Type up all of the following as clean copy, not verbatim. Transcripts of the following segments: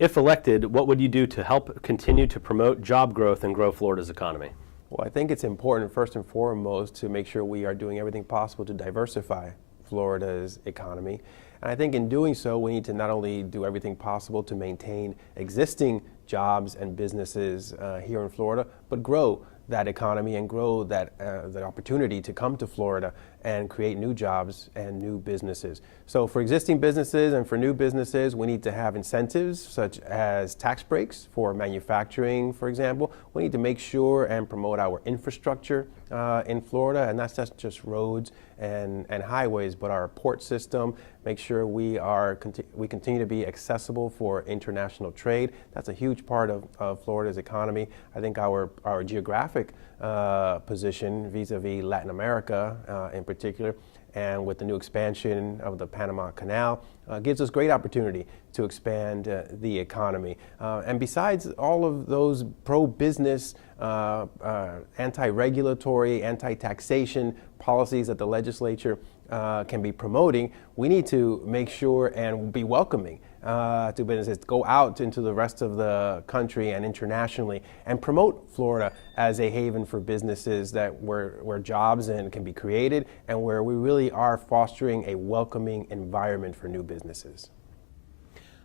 If elected, what would you do to help continue to promote job growth and grow Florida's economy? Well, I think it's important, first and foremost, to make sure we are doing everything possible to diversify Florida's economy. And I think in doing so, we need to not only do everything possible to maintain existing jobs and businesses here in Florida, but grow that economy and grow that opportunity to come to Florida and create new jobs and new businesses. So for existing businesses and for new businesses, we need to have incentives such as tax breaks for manufacturing, for example. We need to make sure and promote our infrastructure in Florida, and that's not just roads and highways, but our port system. Make sure we continue to be accessible for international trade. That's a huge part of Florida's economy. I think our geographic position vis-a-vis Latin America in particular, and with the new expansion of the Panama Canal, gives us great opportunity to expand the economy. And besides all of those pro-business, anti-regulatory, anti-taxation policies that the legislature can be promoting, we need to make sure and be welcoming to businesses, go out into the rest of the country and internationally and promote Florida as a haven for businesses where jobs can be created and where we really are fostering a welcoming environment for new businesses.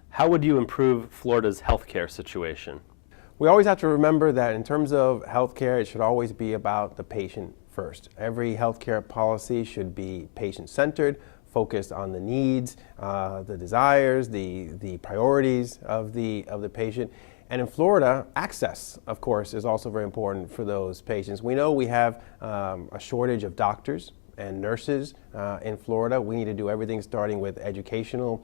How would you improve Florida's healthcare situation? We always have to remember that in terms of healthcare, it should always be about the patient first. Every healthcare policy should be patient-centered, focused on the needs, the desires, the priorities of the patient. And in Florida, access, of course, is also very important for those patients. We know we have a shortage of doctors and nurses in Florida. We need to do everything starting with educational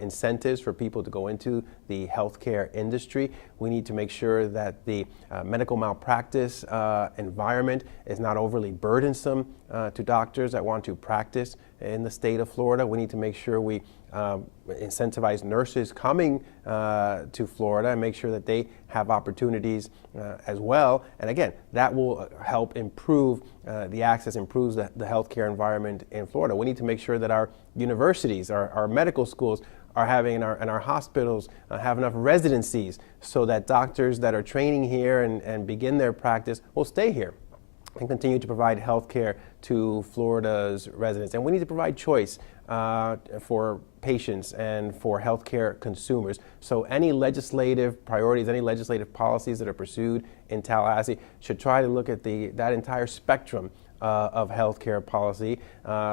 incentives for people to go into the healthcare industry. We need to make sure that the medical malpractice environment is not overly burdensome to doctors that want to practice in the state of Florida. We need to make sure we incentivize nurses coming to Florida and make sure that they have opportunities as well. And again, that will help improve the access, improves the healthcare environment in Florida. We need to make sure that our universities, our medical schools are having, and our hospitals have enough residencies so that doctors that are training here and begin their practice will stay here and continue to provide health care to Florida's residents. And we need to provide choice for patients and for healthcare consumers. So any legislative priorities, any legislative policies that are pursued in Tallahassee should try to look at that entire spectrum of healthcare policy,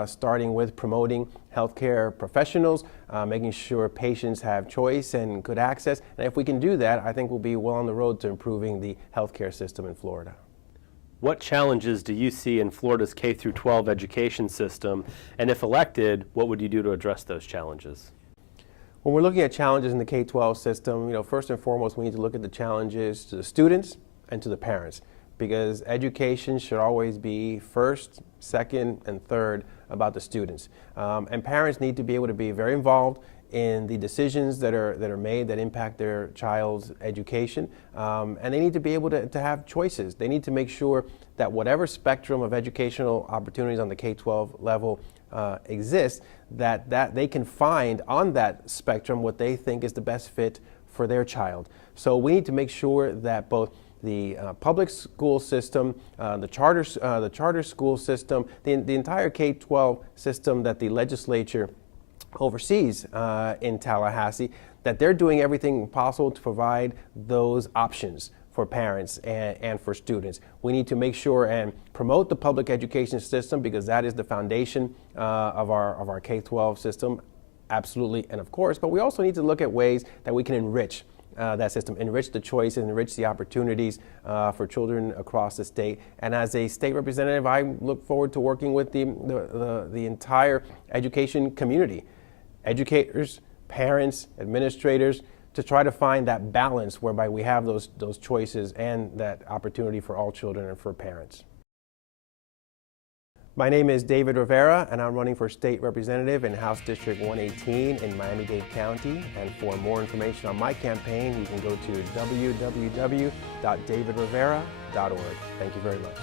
starting with promoting healthcare professionals, making sure patients have choice and good access. And if we can do that, I think we'll be well on the road to improving the healthcare system in Florida. What challenges do you see in Florida's K-12 education system? And if elected, what would you do to address those challenges? When we're looking at challenges in the K-12 system, first and foremost, we need to look at the challenges to the students and to the parents, because education should always be first, second, and third about the students. And parents need to be able to be very involved in the decisions that are made that impact their child's education. And they need to be able to have choices. They need to make sure that whatever spectrum of educational opportunities on the K-12 level exists, that they can find on that spectrum what they think is the best fit for their child. So we need to make sure that both the public school system, the charter school system, the entire K-12 system that the legislature overseas in Tallahassee, that they're doing everything possible to provide those options for parents and for students. We need to make sure and promote the public education system, because that is the foundation of our K-12 system, absolutely, and of course, but we also need to look at ways that we can enrich that system, enrich the choices, enrich the opportunities for children across the state. And as a state representative, I look forward to working with the entire education community, educators, parents, administrators, to try to find that balance whereby we have those choices and that opportunity for all children and for parents. My name is David Rivera, and I'm running for state representative in House District 118 in Miami-Dade County. And for more information on my campaign, you can go to www.davidrivera.org. Thank you very much.